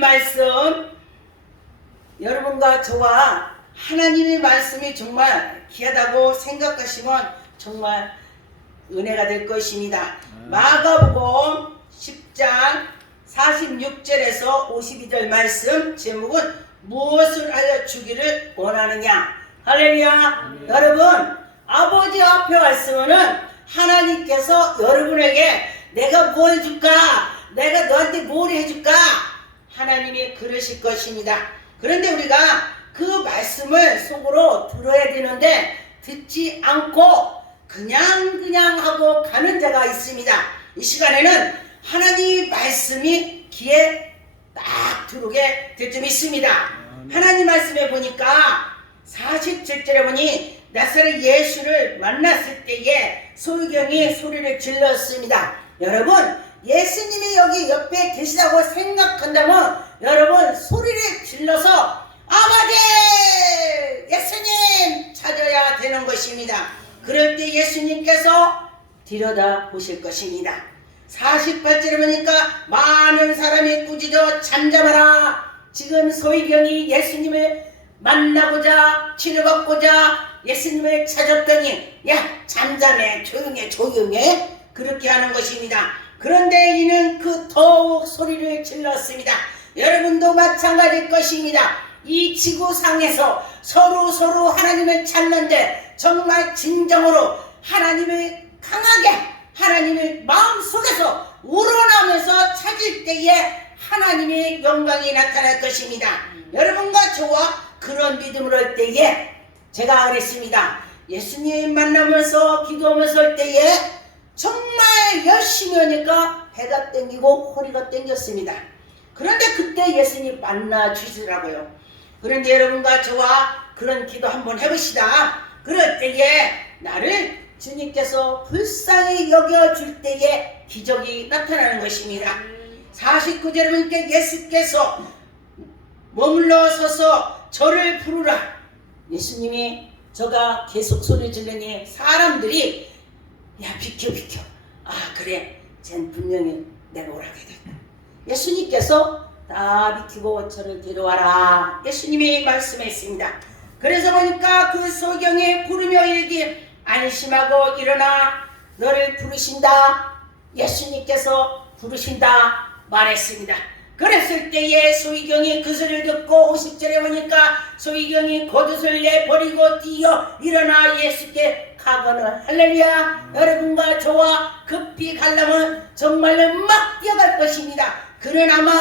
말씀, 여러분과 저와 하나님의 말씀이 정말 귀하다고 생각하시면 정말 은혜가 될 것입니다. 마가복음 10장 46절에서 52절 말씀, 제목은 무엇을 하여 주기를 원하느냐. 할렐루야. 여러분, 아버지 앞에 왔으면은 하나님께서 여러분에게 내가 뭘 줄까, 내가 너한테 뭘 해줄까, 하나님이 그러실 것입니다. 그런데 우리가 그 말씀을 속으로 들어야 되는데 듣지 않고 그냥 하고 가는 자가 있습니다. 이 시간에는 하나님 말씀이 귀에 딱 들어오게 될 점 있습니다. 하나님 말씀에 보니까 47절에 보니 나사렛 예수를 만났을 때에 소유경이 소리를 질렀습니다. 여러분, 예수님이 여기 옆에 계시다고 생각한다면 여러분 소리를 질러서 아버지 예수님 찾아야 되는 것입니다. 그럴 때 예수님께서 들여다 보실 것입니다. 48절에 보니까 많은 사람이 꾸짖어 잠잠하라. 지금 소유경이 예수님을 만나고자 치료받고자 예수님을 찾았더니 야 잠잠해, 조용해 그렇게 하는 것입니다. 그런데 이는 그 더욱 소리를 질렀습니다. 여러분도 마찬가지일 것입니다. 이 지구상에서 서로 하나님을 찾는데 정말 진정으로 하나님을 강하게 하나님을 마음속에서 우러나면서 찾을 때에 하나님의 영광이 나타날 것입니다. 여러분과 저와 그런 믿음을 할 때에 제가 그랬습니다. 예수님 만나면서 기도하면서 할 때에 정말 열심히 하니까 배가 땡기고 허리가 땡겼습니다. 그런데 그때 예수님 만나 주시더라고요. 그런데 여러분과 저와 그런 기도 한번 해봅시다. 그럴 때에 나를 주님께서 불쌍히 여겨줄 때에 기적이 나타나는 것입니다. 49절에 보니까 예수께서 머물러 서서 저를 부르라. 예수님이 저가 계속 소리 지르니 사람들이 야 비켜 아 그래 쟨 분명히 내가 오라게 됐다. 예수님께서 다 비키고 저를 데려와라. 예수님이 말씀했습니다. 그래서 보니까 그 소경이 부르며 이르기 안심하고 일어나 너를 부르신다. 예수님께서 부르신다 말했습니다. 그랬을 때에 소희경이 그 소리를 듣고 50절에 보니까 소희경이 겉옷을 내버리고 뛰어 일어나 예수께 가거늘. 할렐루야. 여러분과 저와 급히 가려면 정말로 막 뛰어갈 것입니다. 그러나마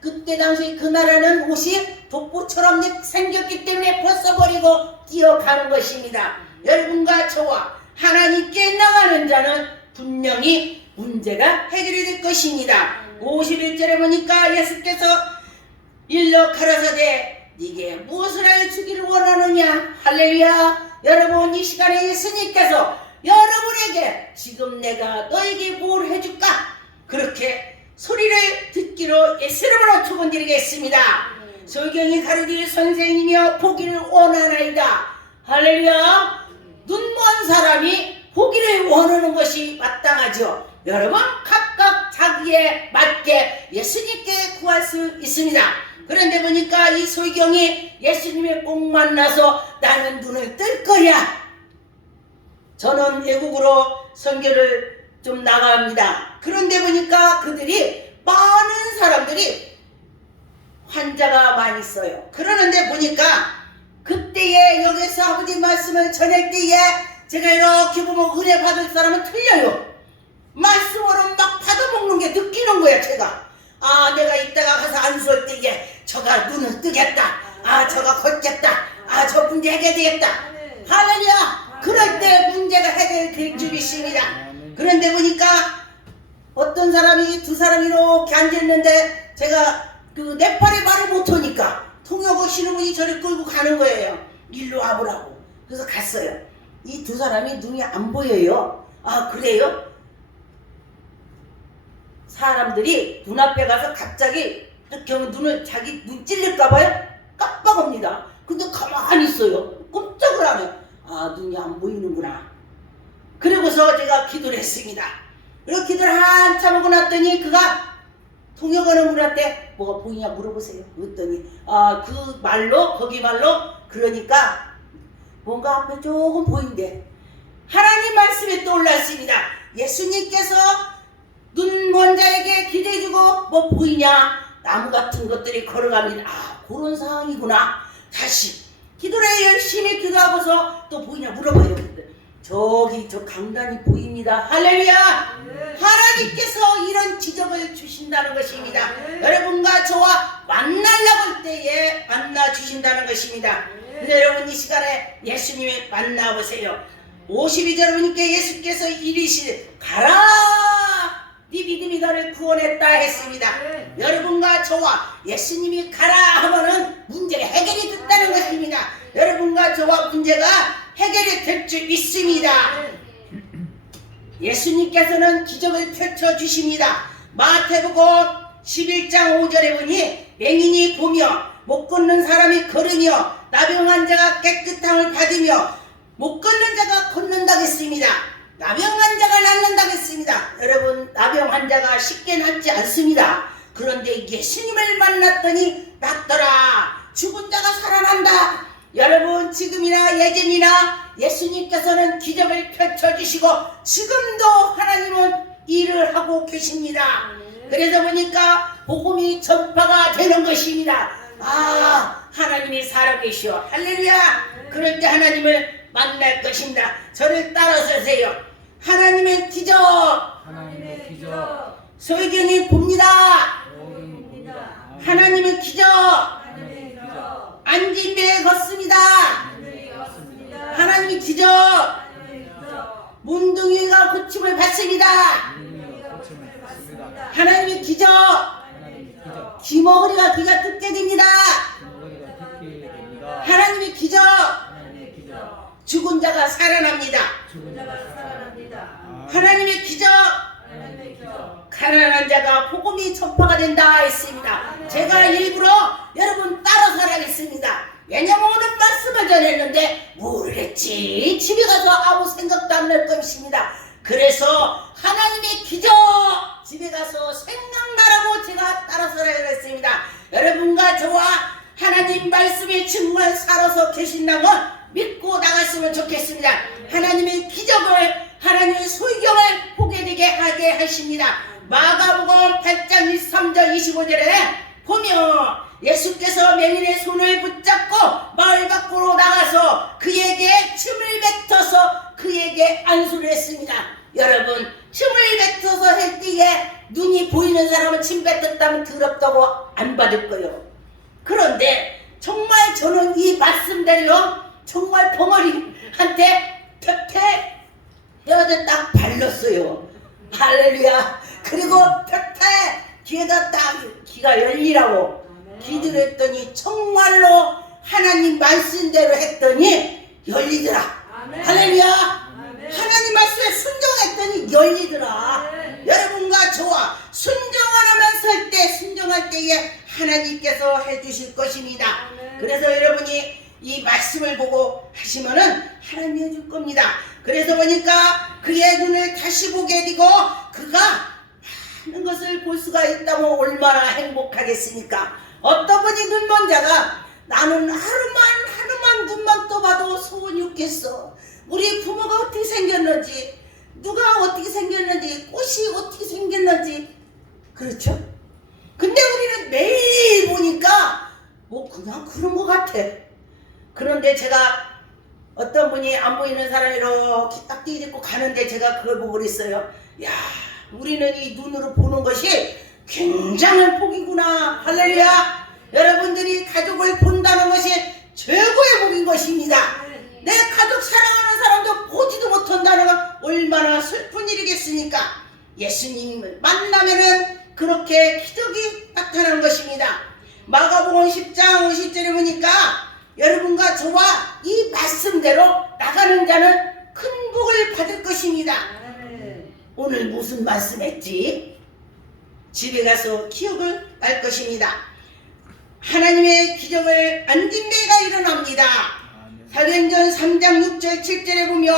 그때 당시 그 나라는 옷이 독보처럼 생겼기 때문에 벗어버리고 뛰어가는 것입니다. 여러분과 저와 하나님께 나가는 자는 분명히 문제가 해결이 될 것입니다. 51절에 보니까 예수께서 일러 가라사대 네게 무엇을 하여 주기를 원하느냐. 할렐루야. 여러분, 이 시간에 예수님께서 여러분에게 지금 내가 너에게 뭘 해줄까 그렇게 소리를 듣기로 예수 이름으로 축원드리겠습니다. 소경이 가르디 선생님이여 보기를 원하나이다. 할렐루야. 눈먼 사람이 보기를 원하는 것이 마땅하죠. 여러분 각각 자기에 맞게 예수님께 구할 수 있습니다. 그런데 보니까 이 소경이 예수님을 꼭 만나서 나는 눈을 뜰 거야. 저는 외국으로 선교를 좀 나갑니다. 그런데 보니까 그들이 많은 사람들이 환자가 많이 있어요. 그러는데 보니까 그때에 여기서 아버지 말씀을 전할 때에 제가 이렇게 보면 은혜 받을 사람은 틀려요. 말씀으로 막 받아먹는 게 느끼는 거야. 제가 아 내가 이따가 가서 안수할 때에 저가 눈을 뜨겠다. 아 저가 걷겠다. 아 저 문제 해결되겠다. 할렐루야. 그럴 때 문제가 해결될 줄 믿습니다. 그런데 보니까 어떤 사람이 두 사람이 이렇게 앉아있는데 제가 그 네팔에 말을 못하니까 통역하시는 분이 저를 끌고 가는 거예요. 일로 와보라고. 그래서 갔어요. 이 두 사람이 눈이 안 보여요. 아 그래요? 사람들이 눈앞에 가서 갑자기 이렇게 눈을 자기 눈 찔릴까봐요 깜빡합니다. 근데 가만히 있어요. 꼼짝을 안 해요. 아 눈이 안 보이는구나. 그리고서 제가 기도를 했습니다. 그리고 기도를 한참 하고 났더니 그가 통역하는 분한테 뭐가 보이냐 물어보세요. 그랬더니 그 말로 거기 말로 그러니까 뭔가 앞에 조금 보인대. 하나님 말씀이 떠올랐습니다. 예수님께서 눈 먼 자에게 기대주고 뭐 보이냐 나무 같은 것들이 걸어갑니다. 그런 상황이구나. 다시 기도를 열심히 기도하고서 또 보이냐 물어봐요. 저기 저 강단이 보입니다. 할렐루야. 네. 하나님께서 이런 기적을 주신다는 것입니다. 여러분과 저와 만나려고 할 때에 만나 주신다는 것입니다. 근데 여러분 이 시간에 예수님을 만나보세요. 52절 여러분께 예수께서 이르시되 가라 네 믿음이 너를 구원했다 했습니다. 여러분과 저와 예수님이 가라 하면은 문제가 해결이 됐다는 것입니다. 여러분과 저와 문제가 해결이 될 줄 믿습니다. 예수님께서는 기적을 펼쳐주십니다. 마태복음 11장 5절에 보니 맹인이 보며 못 걷는 사람이 걸으며 나병한 자가 깨끗함을 받으며 못 걷는 자가 걷는다고 했습니다. 나병한 자가 낫는다고 했습니다. 여러분 나병한 자가 쉽게 낫지 않습니다. 그런데 예수님을 만났더니 낫더라. 죽은 자가 살아난다. 여러분 지금이나 예전이나 예수님께서는 기적을 펼쳐주시고 지금도 하나님은 일을 하고 계십니다. 그래서 보니까 복음이 전파가 되는 것입니다. 하나님이 살아계시오. 할렐루야. 그럴 때 하나님을 만날 것입니다. 저를 따라서세요. 하나님의 기적 하나님의 기적 소경이 봅니다. 하나님의 기적 하나님의 기적 앉은 배에 걷습니다. 하나님의 기적 하나님의 기적 문둥이가 고침을 받습니다. 하나님의 기적 하나님의 기적 귀머거리가 귀가 듣게 됩니다. 머리가 듣게 됩니다. 하나님의 기적 하나님의 기적 죽은 자가 살아납니다. 죽은 자가 살아납니다. 하나님의 기적 하나님의 기적 가난한 자가 복음이 전파가 된다 했습니다. 제가 일부러 여러분 따라서 하겠습니다. 왜냐면 오늘 말씀을 전했는데 뭘 했지? 집에 가서 아무 생각도 안 날 것입니다. 그래서 하나님의 기적 집에 가서 생각나라고 제가 따라서 하겠습니다. 여러분과 저와 하나님 말씀이 정말 살아서 계신다고 믿고 나갔으면 좋겠습니다. 하나님의 기적을 하나님의 소경을 보게 되게 하게 하십니다. 마가복음 8장 23절 25절에 보며 예수께서 맹인의 손을 붙잡고 마을 밖으로 나가서 그에게 침을 뱉어서 그에게 안수를 했습니다. 여러분 침을 뱉어서 할 때에 눈이 보이는 사람은 침 뱉었다면 더럽다고 안 받을 거예요. 그런데 정말 저는 이 말씀대로 정말 벙어리한테 펴패 헤어져 딱 발랐어요. 할렐루야. 그리고 펴패 귀에다 딱 귀가 열리라고 기도를 했더니 정말로 하나님 말씀대로 했더니 열리더라. 할렐루야. 하나님 말씀에 순종했더니 열리더라. 여러분과 저와 순종하면서 할 때 순종할 때에 하나님께서 해주실 것입니다. 그래서 여러분이 이 말씀을 보고 하시면은 하나님이 해줄 겁니다. 그래서 보니까 그의 눈을 다시 보게 되고 그가 많은 것을 볼 수가 있다면 얼마나 행복하겠습니까? 어떤 분이 눈먼 자가 나는 하루만 눈만 떠봐도 소원이 없겠어. 우리 부모가 어떻게 생겼는지 누가 어떻게 생겼는지 꽃이 어떻게 생겼는지 그렇죠? 근데 우리는 매일 보니까 뭐 그냥 그런 것 같아. 그런데 제가 어떤 분이 안 보이는 사람이 이렇게 딱 뛰고 가는데 제가 그걸 보고 그랬어요. 야, 우리는 이 눈으로 보는 것이 굉장한 복이구나. 할렐루야. 여러분들이 가족을 본다는 것이 최고의 복인 것입니다. 내 가족 사랑하는 사람도 보지도 못한다는 건 얼마나 슬픈 일이겠습니까? 예수님을 만나면은 그렇게 기적이 나타나는 것입니다. 마가복음 10장 50절에 보니까 여러분과 저와 이 말씀대로 나가는 자는 큰 복을 받을 것입니다. 오늘 무슨 말씀했지? 집에 가서 기억을 할 것입니다. 하나님의 기적을 안진배가 일어납니다. 사도행전 3장 6절 7절에 보며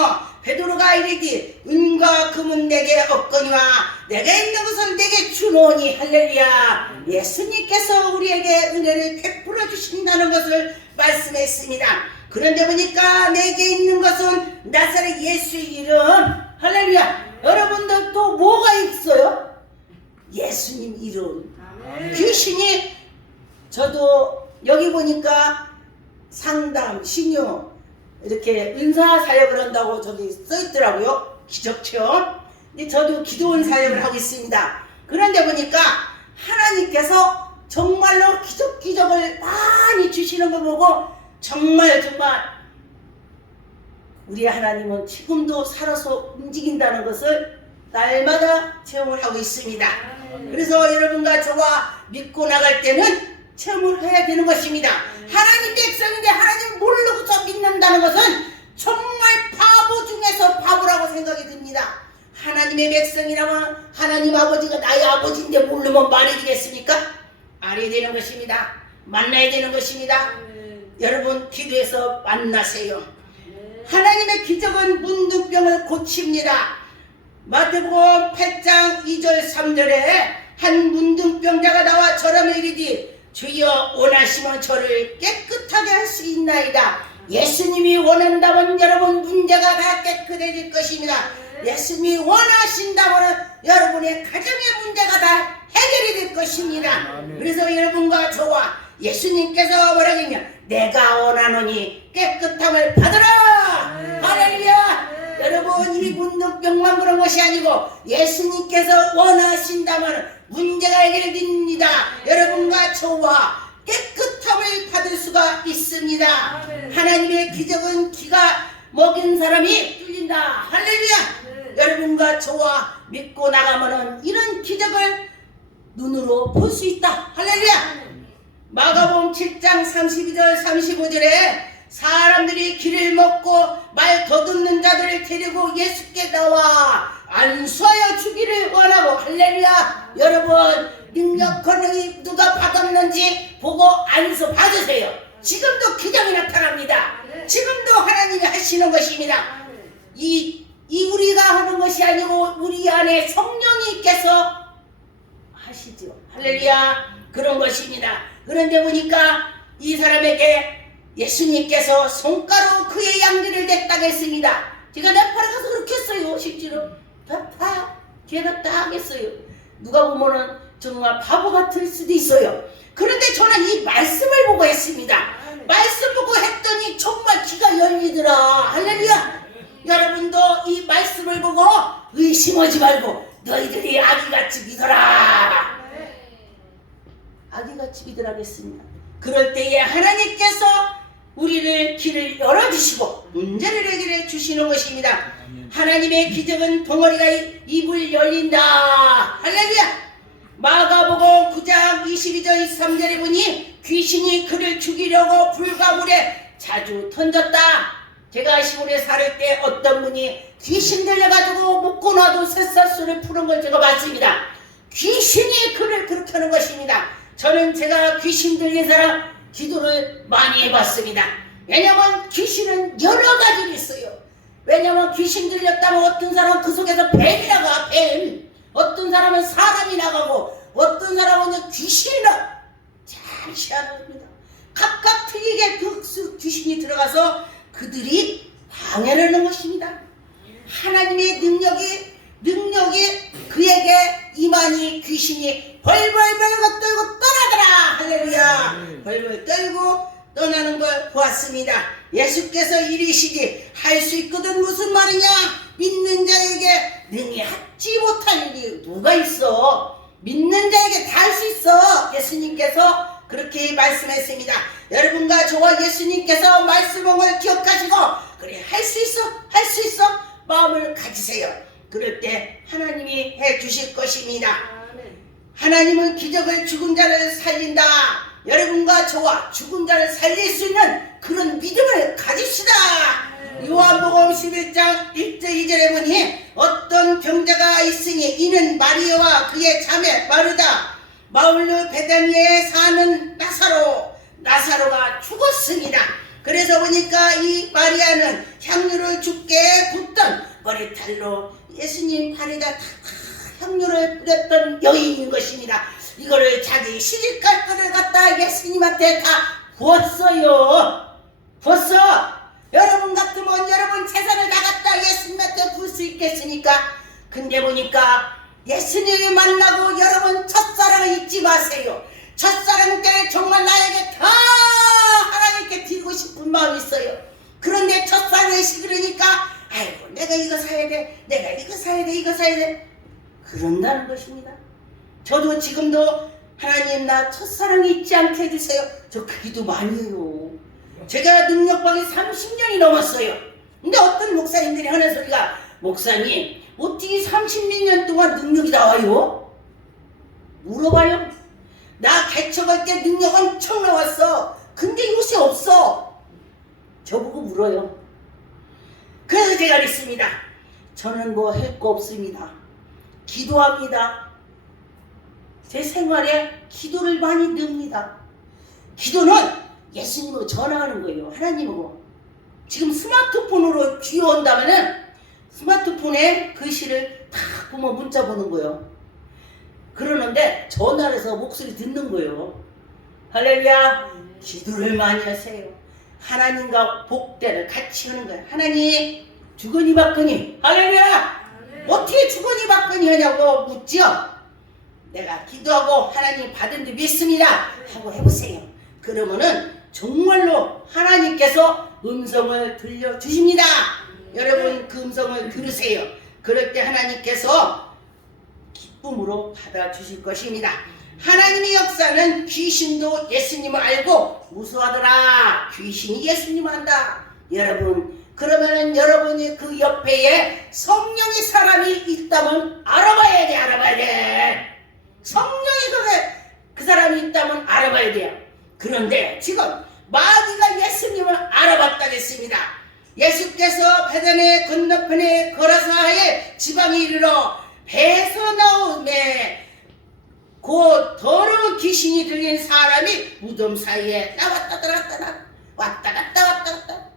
베드로가 이르되 은과 금은 내게 없거니와 내게 있는 것은 내게 주노니. 할렐루야. 예수님께서 우리에게 은혜를 베풀어 주신다는 것을 말씀했습니다. 그런데 보니까 내게 있는 것은 나사렛 예수의 이름. 할렐루야. 여러분들 또 뭐가 있어요? 예수님 이름. 귀신이, 저도 여기 보니까 상담, 신유 이렇게 은사 사역을 한다고 저기 써있더라고요. 기적체험. 근데 저도 기도원 사역을 하고 있습니다. 그런데 보니까 하나님께서 정말로 기적을 많이 주시는 걸 보고 정말 우리 하나님은 지금도 살아서 움직인다는 것을 날마다 체험을 하고 있습니다. 그래서 여러분과 저와 믿고 나갈 때는 체험을 해야 되는 것입니다. 하나님 백성인데 하나님 모르고서 믿는다는 것은 정말 바보 중에서 바보라고 생각이 듭니다. 하나님의 백성이라면 하나님 아버지가 나의 아버지인데 모르면 말이 되겠습니까? 알아야 되는 것입니다. 만나야 되는 것입니다. 여러분 기도해서 만나세요. 하나님의 기적은 문둥병을 고칩니다. 마태복음 8장 2절 3절에 한 문둥병자가 나와 저라며 이르되 주여 원하시면 저를 깨끗하게 할 수 있나이다. 예수님이 원한다면 여러분 문제가 다 깨끗해질 것입니다. 예수님이 원하신다면 여러분의 가정의 문제가 다 해결이 될 것입니다. 그래서 여러분과 저와 예수님께서 뭐라고 했냐? 내가 원하노니 깨끗함을 받으라. 할렐루야. 여러분 이 문둥병만 그런 것이 아니고 예수님께서 원하신다면 문제가 해결됩니다. 여러분과 저와 깨끗함을 받을 수가 있습니다. 하나님의 기적은 기가 먹인 사람이 뚫린다. 할렐루야. 여러분과 저와 믿고 나가면은 이런 기적을 눈으로 볼 수 있다. 할렐루야. 마가복음 7장 32절 35절에 사람들이 길을 먹고 말 더듬는 자들을 데리고 예수께 나와 안수하여 주기를 원하고. 할렐루야. 여러분 능력 권능이 누가 받았는지 보고 안수 받으세요. 지금도 기적이 나타납니다. 지금도 하나님이 하시는 것입니다. 이 우리가 하는 것이 아니고 우리 안에 성령님께서 하시죠. 할렐루야. 그런 것입니다. 그런데 보니까 이 사람에게 예수님께서 손가락으로 그의 양귀를 댔다고 했습니다. 제가 네팔에 가서 그렇게 했어요. 실제로 걔가 딱 했어요. 누가 보면은 정말 바보 같을 수도 있어요. 그런데 저는 이 말씀을 보고 했습니다. 말씀 보고 했더니 정말 귀가 열리더라. 할렐루야. 여러분도 이 말씀을 보고 의심하지 말고 너희들이 아기같이 믿어라. 아기같이 믿으라고 했습니다. 그럴 때에 하나님께서 우리를 길을 열어주시고 문제를 해결해 주시는 것입니다. 하나님의 기적은 덩어리가 입을 열린다. 할렐루야. 마가복음 9장 22절 23절에 보니 귀신이 그를 죽이려고 불과 물에 자주 던졌다. 제가 시골에 살 때 어떤 분이 귀신 들려가지고 먹고 나도 쇳살소를 푸는 걸 제가 봤습니다. 귀신이 그를 그렇게 하는 것입니다. 저는 제가 귀신 들린 사람 기도를 많이 해봤습니다. 왜냐면 귀신은 여러 가지로 있어요. 왜냐면 귀신 들렸다면 어떤 사람은 그 속에서 뱀이 나가. 뱀. 어떤 사람은 사람이 나가고 어떤 사람은 귀신이 나. 참 희한합니다. 각각 틀리게 그 귀신이 들어가서 그들이 방해를 하는 것입니다. 하나님의 능력이 그에게 임하니 귀신이 벌벌벌 떨고 떠나더라. 할렐루야. 벌벌 떨고 떠나는 걸 보았습니다. 예수께서 이르시기 할 수 있거든 무슨 말이냐? 믿는 자에게 능히 하지 못할 일이 누가 있어? 믿는 자에게 다 할 수 있어. 예수님께서 그렇게 말씀했습니다. 여러분과 저와 예수님께서 말씀한 걸 기억하시고 그래 할 수 있어 마음을 가지세요. 그럴 때 하나님이 해 주실 것입니다. 하나님은 기적을 죽은 자를 살린다. 여러분과 저와 죽은 자를 살릴 수 있는 그런 믿음을 가집시다. 요한복음 11장 1절 2절에 보니 어떤 병자가 있으니 이는 마리아와 그의 자매 마르다 마을로 베다니에 사는 나사로가 죽었습니다. 그래서 보니까 이 마리아는 향유를 주께 붓던 머리털로 예수님 발에다 다 향유를 뿌렸던 여인인 것입니다. 이거를 자기 시집갈 거를 갖다 예수님한테 다 부었어요. 부었어. 여러분 같으면 여러분 재산을 다 갖다 예수님한테 부을 수 있겠습니까? 근데 보니까 예수님을 만나고 여러분 첫사랑을 잊지 마세요. 첫사랑 때 정말 나에게 다 하나님께 드리고 싶은 마음이 있어요. 그런데 첫사랑을 시그러니까 아이고 내가 이거 사야 돼, 내가 이거 사야 돼, 이거 사야 돼, 그런다는 것입니다. 저도 지금도 하나님 나 첫사랑이 잊지 않게 해주세요. 저 그 기도 많이 해요. 제가 능력방이 30년이 넘었어요. 근데 어떤 목사님들이 하는 소리가 목사님 어떻게 30몇 년 동안 능력이 나와요? 물어봐요. 나 개척할 때 능력 엄청 나왔어. 근데 요새 없어. 저보고 물어요. 그래서 제가 그랬습니다. 저는 뭐 할 거 없습니다. 기도합니다. 제 생활에 기도를 많이 넣습니다. 기도는 예수님으로 전화하는 거예요. 하나님으로. 지금 스마트폰으로 귀여운다면은 스마트폰에 글씨를 탁 보면 문자 보는 거예요. 그러는데 전화를 해서 목소리 듣는 거예요. 할렐루야. 기도를 많이 하세요. 하나님과 복대를 같이 하는 거예요. 하나님 주거니 받거니. 할렐루야. 어떻게 주거니 받거니 하냐고 묻죠. 내가 기도하고 하나님 받은 줄 믿습니다 하고 해보세요. 그러면은 정말로 하나님께서 음성을 들려주십니다. 여러분 그 음성을 들으세요. 그럴 때 하나님께서 기쁨으로 받아주실 것입니다. 하나님의 역사는 귀신도 예수님을 알고 무서워하더라. 귀신이 예수님을 안다. 여러분 그러면은 여러분이 그 옆에 성령의 사람이 있다면 알아봐야 돼. 알아봐야 돼. 성령이 그 사람이 있다면 알아봐야 돼요. 그런데 지금 마귀가 예수님을 알아봤다겠습니다. 예수께서 베다니 건너편에 거라사의 지방에 이르러 배에서 나오매 곧 더러운 귀신이 들린 사람이 무덤 사이에 나왔다 들었다 왔다 갔다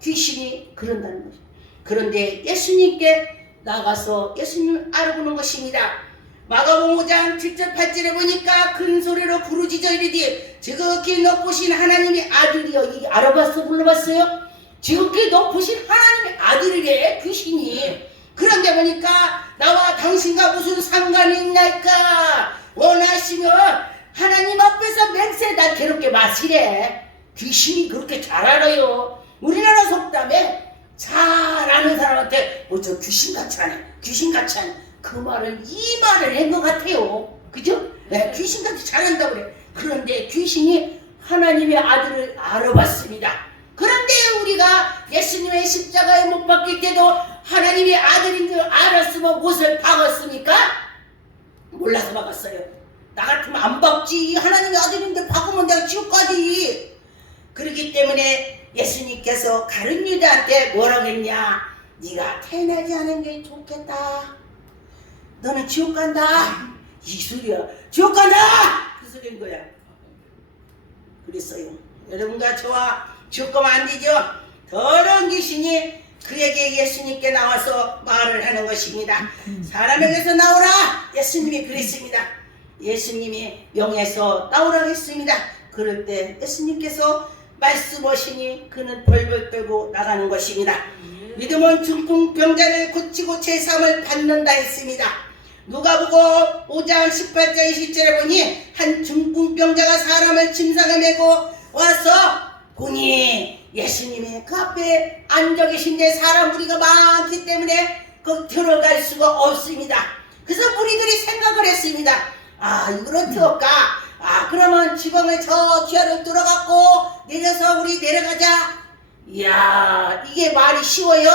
귀신이 그런다는 것이죠. 그런데 예수님께 나가서 예수님을 알아보는 것입니다. 마가복음 5장 7절 8절에 보니까 큰 소리로 부르짖어 이르되 지극히 높으신 하나님의 아들이여. 이게 알아봤어? 불러봤어요? 지극히 높으신 하나님의 아들이래 귀신이. 그런데 보니까 나와 당신과 무슨 상관이 있나이까. 원하시면 하나님 앞에서 맹세 날 괴롭게 마시래. 귀신이 그렇게 잘 알아요. 우리나라 속담에 잘 아는 사람한테 저 귀신같이 하네, 귀신같이 하네, 그 말은 이 말을 한 것 같아요. 그죠? 네, 귀신같이 잘한다고 그래. 그런데 귀신이 하나님의 아들을 알아봤습니다. 그런데 우리가 예수님의 십자가에 못 박힐 때도 하나님의 아들인 줄 알았으면 못을 박았습니까? 몰라서 박았어요. 나 같으면 안 박지. 하나님의 아들인데 박으면 내가 지옥 가지. 그렇기 때문에 예수님께서 가룟 유다한테 뭐라고 했냐. 네가 태어나지 않은 게 좋겠다. 너는 지옥 간다. 이 소리야. 지옥 간다. 그 소리인 거야. 그랬어요. 여러분과 저와 지옥 가면 안 되죠. 더러운 귀신이 그에게 예수님께 나와서 말을 하는 것입니다. 사람에게서 나오라. 예수님이 그랬습니다. 예수님이 명해서 나오라고 했습니다. 그럴 때 예수님께서 말씀하시니 그는 벌벌 떨고 나가는 것입니다. 믿음은 중풍병자를 고치고 제사함을 받는다 했습니다. 누가복음 5장 18절 20절에 보니 한 중풍병자가 사람을 침상에 메고 와서 보니 예수님이 그 앞에 앉아 계신데 사람 무리가 많기 때문에 그 들어갈 수가 없습니다. 그래서 무리들이 생각을 했습니다. 아, 이걸 어떻게 할까? 아, 그러면 지붕을 저 기아로 뚫어갖고 내려서 우리 내려가자. 이야, 이게 말이 쉬워요?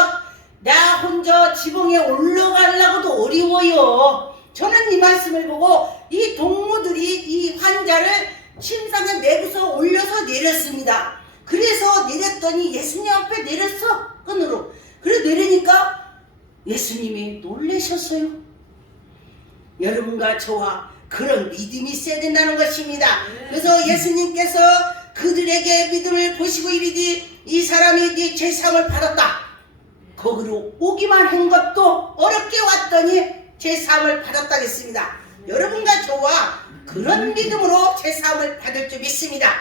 나 혼자 지붕에 올라가려고도 어려워요. 저는 이 말씀을 보고 이 동무들이 이 환자를 침상에 메고서 올려서 내렸습니다. 그래서 내렸더니 예수님 앞에 내렸어. 끈으로. 그래 내리니까 예수님이 놀라셨어요. 여러분과 저와 그런 믿음이 있어야 된다는 것입니다. 그래서 예수님께서 그들에게 믿음을 보시고 이르되 이 사람이 네 제사함을 받았다. 거기로 오기만 한 것도 어렵게 왔더니 제사함을 받았다 했습니다. 여러분과 저와 그런 믿음으로 제사함을 받을 줄 믿습니다.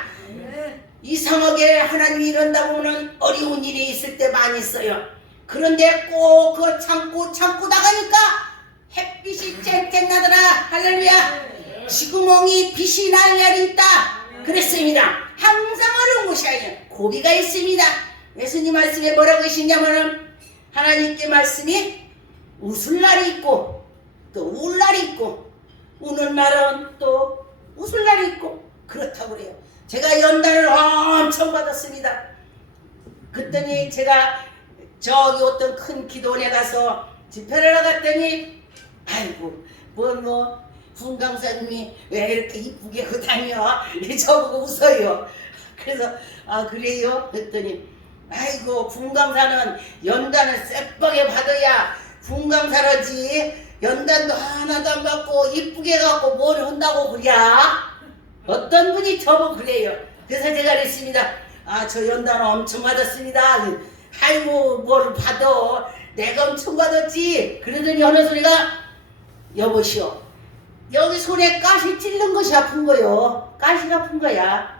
이상하게 하나님이 이런다 보면 어려운 일이 있을 때 많이 있어요. 그런데 꼭 그거 참고 나가니까 햇빛이 쨍쨍 나더라. 할렐루야. 지구멍이 빛이 날 날이 있다 그랬습니다. 항상 어려운 것이 아니에요. 고비가 있습니다. 예수님 말씀에 뭐라고 하시냐면은 하나님께 말씀이 웃을 날이 있고 또 울 날이 있고 우는 날은 또 웃을 날이 있고 그렇다고 그래요. 제가 연단을 엄청 받았습니다. 그랬더니 제가 저기 어떤 큰 기도원에 가서 집회를 나갔더니 아이고 분강사님이 왜 이렇게 이쁘게 하고 다녀? 저보고 웃어요. 그래서 아 그래요? 그랬더니 아이고 분강사는 연단을 쎄빠게 받아야 분강사라지 연단도 하나도 안 받고 이쁘게 갖고 뭘 한다고 그래? 어떤 분이 저보고 그래요. 그래서 제가 그랬습니다. 아 저 연단 엄청 받았습니다. 아이고 뭘 받아 내가 엄청 받았지. 그러더니 어느 소리가 여보시오 여기 손에 가시 찔른 것이 아픈 거요. 가시가 아픈 거야.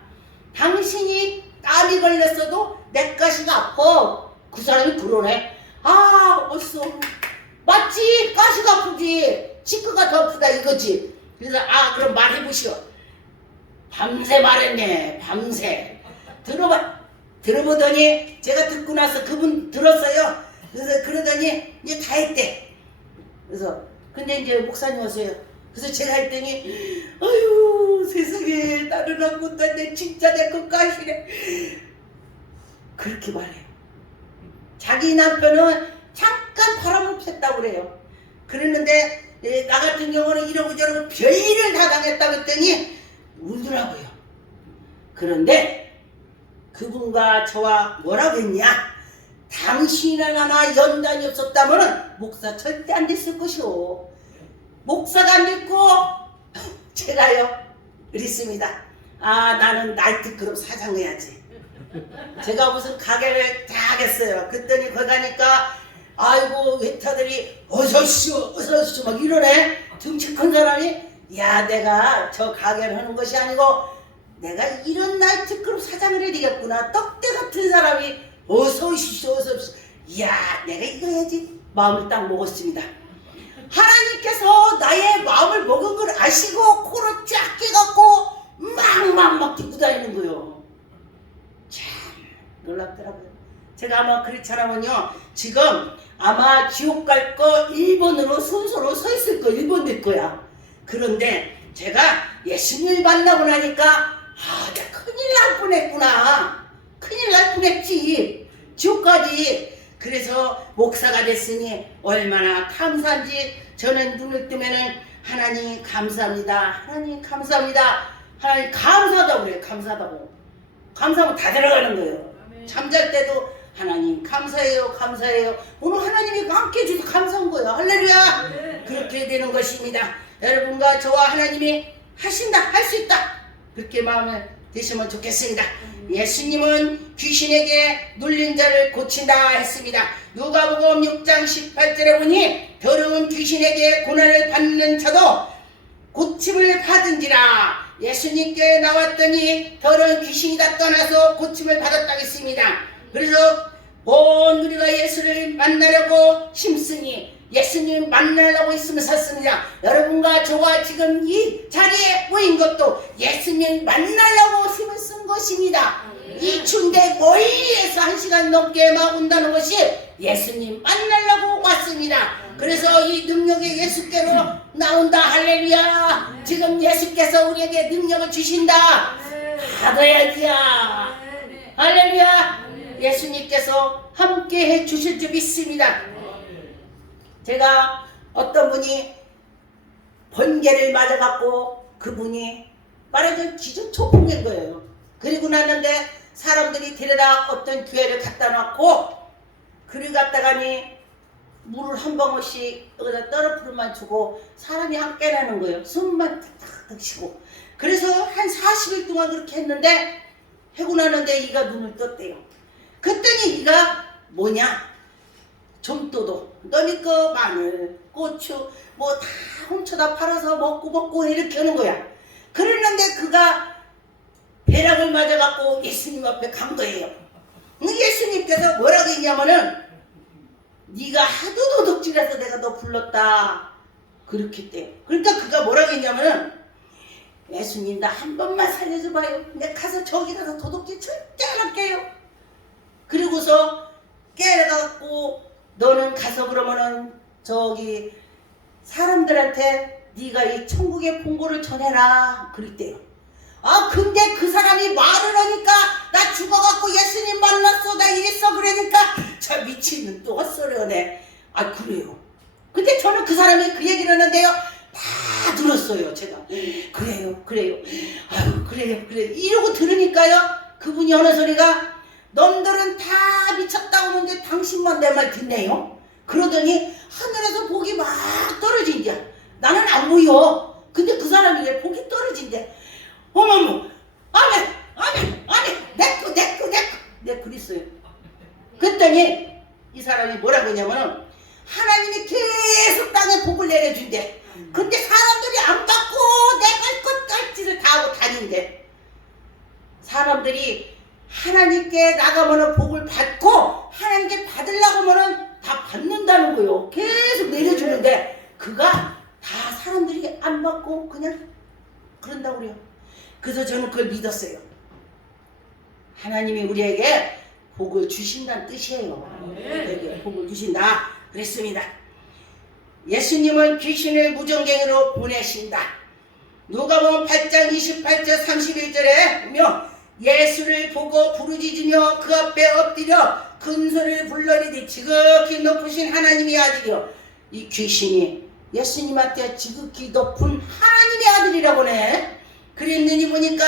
당신이 땀이 걸렸어도 내 가시가 아파. 그 사람이 그러네. 아 어딨어 맞지 가시가 아프지 치과가 더 아프다 이거지. 그래서 아 그럼 말해보시오. 밤새 말했네. 밤새 들어보더니 제가 듣고 나서 그분 들었어요. 그래서 그러더니 이제 다 했대. 그래서 근데 이제 목사님 오세요. 그래서 제가 했더니 아유 세상에 나는 아무것도 안 돼. 진짜 내 것 가시네. 그렇게 말해요. 자기 남편은 잠깐 바람을 폈다고 그래요. 그랬는데 나 같은 경우는 이러고 저러고 별일을 다 당했다고 했더니 울더라고요. 그런데 그분과 저와 뭐라고 했냐? 당신이나 나나 연단이 없었다면 목사 절대 안 됐을 것이오. 목사가 안 됐고 제가요 그랬습니다. 아 나는 나이트클럽 사장 해야지. 제가 무슨 가게를 다 하겠어요. 그랬더니 거기 가니까 아이고 웨터들이 어서오시오 막 이러네. 등치 큰 사람이 야 내가 저 가게를 하는 것이 아니고 내가 이런 나이트클럽 사장을 해야 되겠구나. 떡대 같은 사람이 어서오시오 이야 내가 이거 해야지 마음을 딱 먹었습니다. 하나님께서 나의 마음을 먹은 걸 아시고 코를 쫙 깨갖고 막 뛰고 다니는 거예요. 참 놀랍더라고요. 제가 아마 그렇지 않으면요 지금 아마 지옥 갈 거 1번으로 순서로 서 있을 거 1번 될 거야. 그런데 제가 예수님을 만나고 나니까 아 내가 큰일 날 뻔했구나. 큰일 날 뻔했지. 지옥까지. 그래서 목사가 됐으니 얼마나 감사한지 저는 눈을 뜨면은 하나님 감사합니다. 하나님 감사합니다. 하나님 감사하다고 그래요. 감사하면 다 들어가는 거예요. 잠잘 때도 하나님 감사해요. 오늘 하나님이 함께 해주셔서 감사한 거예요. 할렐루야. 그렇게 되는 것입니다. 여러분과 저와 하나님이 하신다 할 수 있다 그렇게 마음을 드시면 좋겠습니다. 예수님은 귀신에게 눌린 자를 고친다 했습니다. 누가복음 6장 18절에 보니 더러운 귀신에게 고난을 받는 자도 고침을 받은지라. 예수님께 나왔더니 더러운 귀신이 다 떠나서 고침을 받았다고 했습니다. 그래서 온 우리가 예수를 만나려고 힘쓰니 예수님 만나려고 있으면 샀습니다. 여러분과 저와 지금 이 자리에 모인 것도 예수님 만나려고 힘을 쓴 것입니다. 이 추운데 멀리에서 1시간 넘게 막 온다는 것이 예수님 만나려고 왔습니다. 그래서 이 능력이 예수께로 나온다. 할렐루야. 지금 예수께서 우리에게 능력을 주신다. 받아야지야. 할렐루야. 예수님께서 함께 해 주실 줄 믿습니다. 제가 어떤 분이 번개를 맞아갖고 그분이 말하자면 기저 초풍인 거예요. 그리고 났는데 사람들이 데려다 어떤 교회를 갖다 놓고 그를 갖다가니 물을 한 방울씩 여기다 떨어뜨려만 주고 사람이 안 깨나는 거예요. 숨만 탁탁 쉬고. 그래서 한 40일 동안 그렇게 했는데 해고 나는데 이가 눈을 떴대요. 그랬더니 이가 뭐냐? 좀도도 너미 그 마늘, 고추 뭐 다 훔쳐다 팔아서 먹고 이렇게 하는 거야. 그랬는데 그가 벼락을 맞아갖고 예수님 앞에 간 거예요. 예수님께서 뭐라고 했냐면은 네가 하도 도둑질해서 내가 너 불렀다. 그렇게 했대요. 그러니까 그가 뭐라고 했냐면은 예수님 나 한 번만 살려줘봐요. 내가 가서 저기 가서 도둑질 절대 안 할게요. 그리고서 깨려갖고 너는 가서 그러면은 저기 사람들한테 네가 이 천국의 봉고를 전해라. 그랬대요. 아 근데 그 사람이 말을 하니까 나 죽어갖고 예수님 만났어 나 이랬어 그러니까 저 미친놈 또 헛소리하네. 아 그래요. 근데 저는 그 사람이 그 얘기를 하는데요 다 들었어요. 제가 그래요 아유 그래요 이러고 들으니까요 그분이 하는 소리가 놈들은 다 미쳤다고 하는데 당신만 내 말 듣네요. 그러더니 하늘에서 복이 막 떨어진대요. 나는 안 보여. 근데 그 사람이 왜 복이 떨어진대. 어머머 아멘 내 그랬어요. 그랬더니 이 사람이 뭐라고 했냐면 하나님이 계속 땅에 복을 내려준대. 근데 사람들이 안 받고 내가 끝까지를 다 하고 다닌대. 사람들이 하나님께 나가면은 복을 받고 하나님께 받으려고 하면은 다 받는다는 거예요. 계속 내려주는데 그가 다 사람들이 안 받고 그냥 그런다고 그래요. 그래서 저는 그걸 믿었어요. 하나님이 우리에게 복을 주신다는 뜻이에요. 우리에게 복을 주신다 그랬습니다. 예수님은 귀신을 무전갱이로 보내신다. 누가복음 8장 28절 31절에 보면 예수를 보고 부르짖으며 그 앞에 엎드려 큰 소리를 불러리되 지극히 높으신 하나님의 아들이요. 이 귀신이 예수님한테 지극히 높은 하나님의 아들이라고 하네. 그랬느니 보니까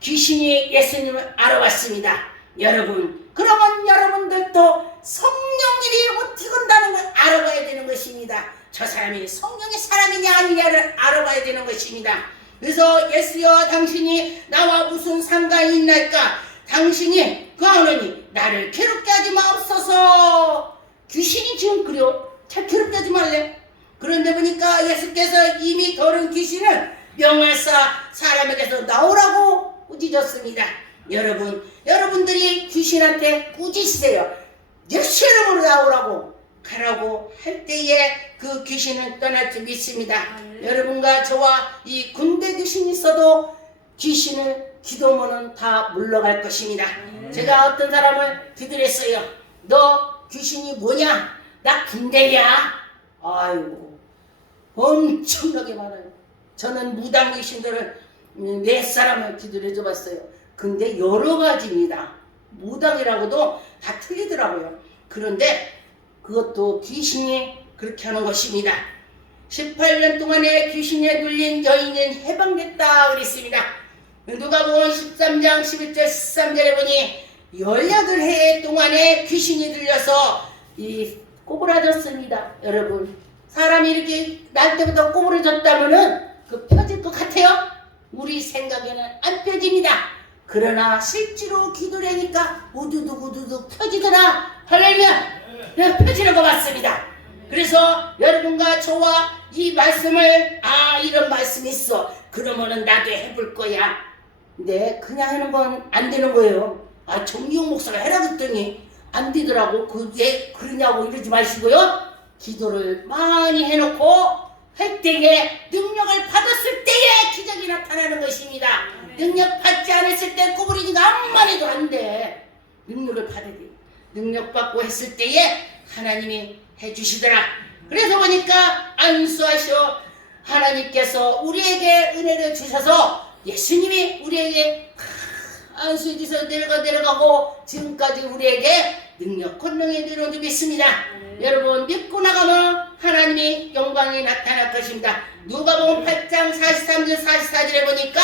귀신이 예수님을 알아봤습니다. 여러분 그러면 여러분들도 성령이 어떻게 한다는 걸 알아봐야 되는 것입니다. 저 사람이 성령의 사람이냐 아니냐를 알아봐야 되는 것입니다. 그래서 예수여 당신이 나와 무슨 상관이 있나이까 당신이 그 하느니 나를 괴롭게 하지 마옵소서. 귀신이 지금 그래요. 잘 괴롭게 하지 말래. 그런데 보니까 예수께서 이미 더러운 귀신을 명하사 사람에게서 나오라고 꾸짖었습니다. 여러분들이 귀신한테 꾸짖으세요. 예수 이름으로 나오라고 가라고 할 때에 그 귀신은 떠날 줄 믿습니다. 여러분과 저와 이 군대 귀신이 있어도 귀신을 기도하면 다 물러갈 것입니다. 제가 어떤 사람을 기도했어요. 너 귀신이 뭐냐? 나 군대야. 아이고 엄청나게 많아요. 저는 무당 귀신들을 4사람을 기도를 해줘봤어요. 근데 여러 가지입니다. 무당이라고도 다 틀리더라고요. 그런데 그것도 귀신이 그렇게 하는 것입니다. 18년 동안에 귀신에 눌린 여인은 해방됐다 그랬습니다. 누가복음 13장 11절 13절에 보니 18해 동안에 귀신이 들려서 꼬부라졌습니다. 여러분 사람이 이렇게 날 때부터 꼬부라졌다면은 그 펴질 것 같아요? 우리 생각에는 안 펴집니다. 그러나 실제로 기도를 하니까 우두둑 펴지더라. 할렐루야. 펴지는 것 같습니다. 그래서 여러분과 저와 이 말씀을 이런 말씀이 있어. 그러면은 나도 해볼 거야. 근데 그냥 하는 건 안 되는 거예요. 정미용 목사가 해라 그랬더니 안 되더라고. 왜 그러냐고 이러지 마시고요. 기도를 많이 해놓고 할 때에 능력을 받았을 때에 기적이 나타나는 것입니다. 능력 받지 않았을 때 꼬부리니까 암만 해도 안 돼. 능력을 받아야 돼. 능력 받고 했을 때에 하나님이 해주시더라. 그래서 보니까 안수하셔 하나님께서 우리에게 은혜를 주셔서 예수님이 우리에게 안수해 주셔서 내려가고 지금까지 우리에게 능력 권능이 내려온 줄 믿습니다. 여러분 믿고 나가면 하나님이 영광이 나타날 것입니다. 누가복음 8장 43절 44절에 보니까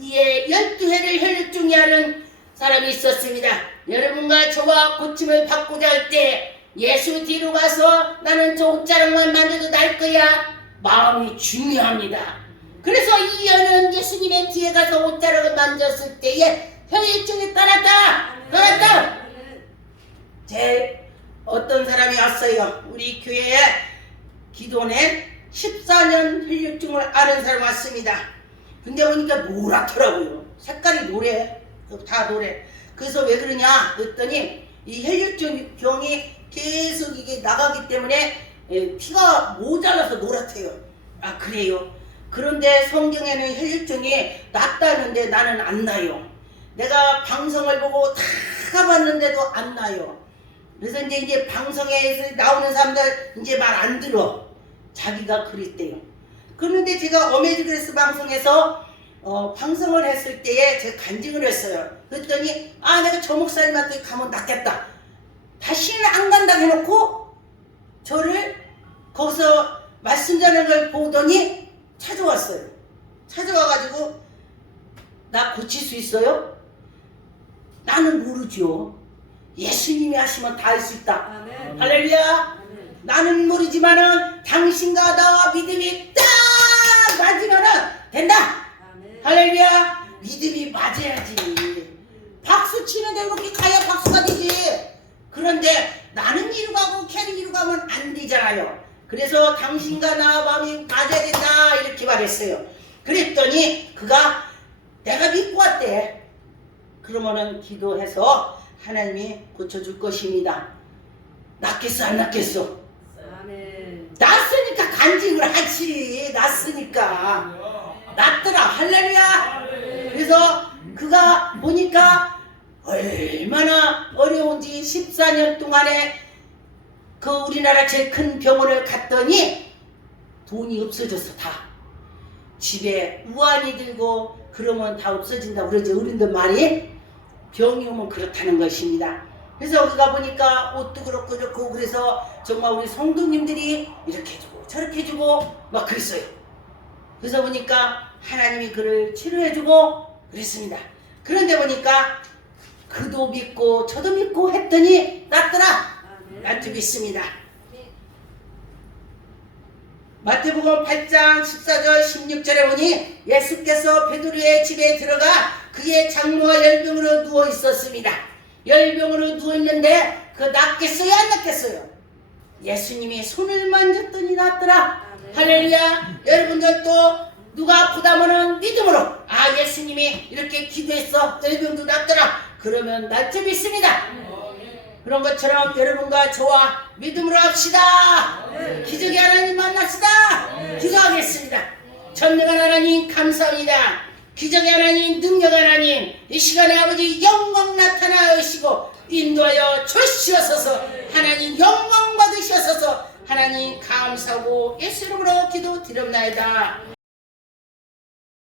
이에 12회를 혈육중에 하는 사람이 있었습니다. 여러분과 저와 고침을 받고자 할 때 예수 뒤로 가서 나는 저 옷자락만 만져도 날 거야. 마음이 중요합니다. 그래서 이 여는 예수님의 뒤에 가서 옷자락을 만졌을 때에 혈류증이 떠났다. 제 어떤 사람이 왔어요. 우리 교회에 기도원에 14년 혈류증을 앓은 사람 왔습니다. 근데 보니까 노랗더라고요. 색깔이 노래, 다 노래. 그래서 왜 그러냐 그랬더니 이 혈류증병이 계속 이게 나가기 때문에 피가 모자라서 노랗대요. 아 그래요? 그런데 성경에는 혈류증이 낫다는데 나는 안 나요. 내가 방송을 보고 다 가봤는데도 안 나요. 그래서 이제 방송에서 나오는 사람들 이제 말 안 들어. 자기가 그랬대요. 그런데 제가 어메이드그레스 방송에서 방송을 했을 때에 제가 간증을 했어요. 그랬더니 내가 저 목사님한테 가면 낫겠다. 다시는 안 간다고 해놓고 저를 거기서 말씀 전하는 걸 보더니 찾아왔어요. 찾아와가지고 나 고칠 수 있어요? 나는 모르죠. 예수님이 하시면 다 할 수 있다. 아멘. 할렐루야. 나는 모르지만은 당신과 나와 믿음이 딱 맞으면은 된다. 아멘. 할렐루야. 믿음이 맞아야지. 박수 치는데 이렇게 가야 박수가 되지. 그런데 나는 이루 가고 걔는 이루 가면 안 되잖아요. 그래서 당신과 나와 마음이 맞아야 된다 이렇게 말했어요. 그랬더니 그가 내가 믿고 왔대. 그러면은 기도해서 하나님이 고쳐줄 것입니다. 낫겠어 안 낫겠어? 아멘. 낫으니까 간증을 하지. 낫으니까 낫더라. 할렐루야. 그래서 그가 보니까 얼마나 어려운지 14년 동안에 그 우리나라 제일 큰 병원을 갔더니 돈이 없어졌어. 다 집에 우환이 들고 그러면 다 없어진다고 그러지. 어른들 말이 병이 오면 그렇다는 것입니다. 그래서 우리가 보니까 옷도 그렇고 그렇고 그래서 정말 우리 성도님들이 이렇게 해주고 저렇게 해주고 막 그랬어요. 그래서 보니까 하나님이 그를 치료해주고 그랬습니다. 그런데 보니까 그도 믿고 저도 믿고 했더니 낫더라. 낫지 믿습니다. 마태복음 8장 14절 16절에 보니 예수께서 베드로의 집에 들어가 그의 장모와 열병으로 누워 있었습니다. 열병으로 누워 있는데 그 낫겠어요 안 낫겠어요? 예수님이 손을 만졌더니 낫더라. 할렐루야. 여러분들도 누가 아프다면은 믿음으로 예수님이 이렇게 기도했어 열병도 낫더라. 그러면 낫지 믿습니다. 그런 것처럼 여러분과 저와 믿음으로 합시다. 기적의 하나님 만납시다. 기도하겠습니다. 전능한 하나님 감사합니다. 기적의 하나님 능력 하나님 이 시간에 아버지 영광 나타나시고 인도하여 주시옵소서. 하나님 영광 받으시옵소서. 하나님 감사하고 예수 이름으로 기도 드립나이다.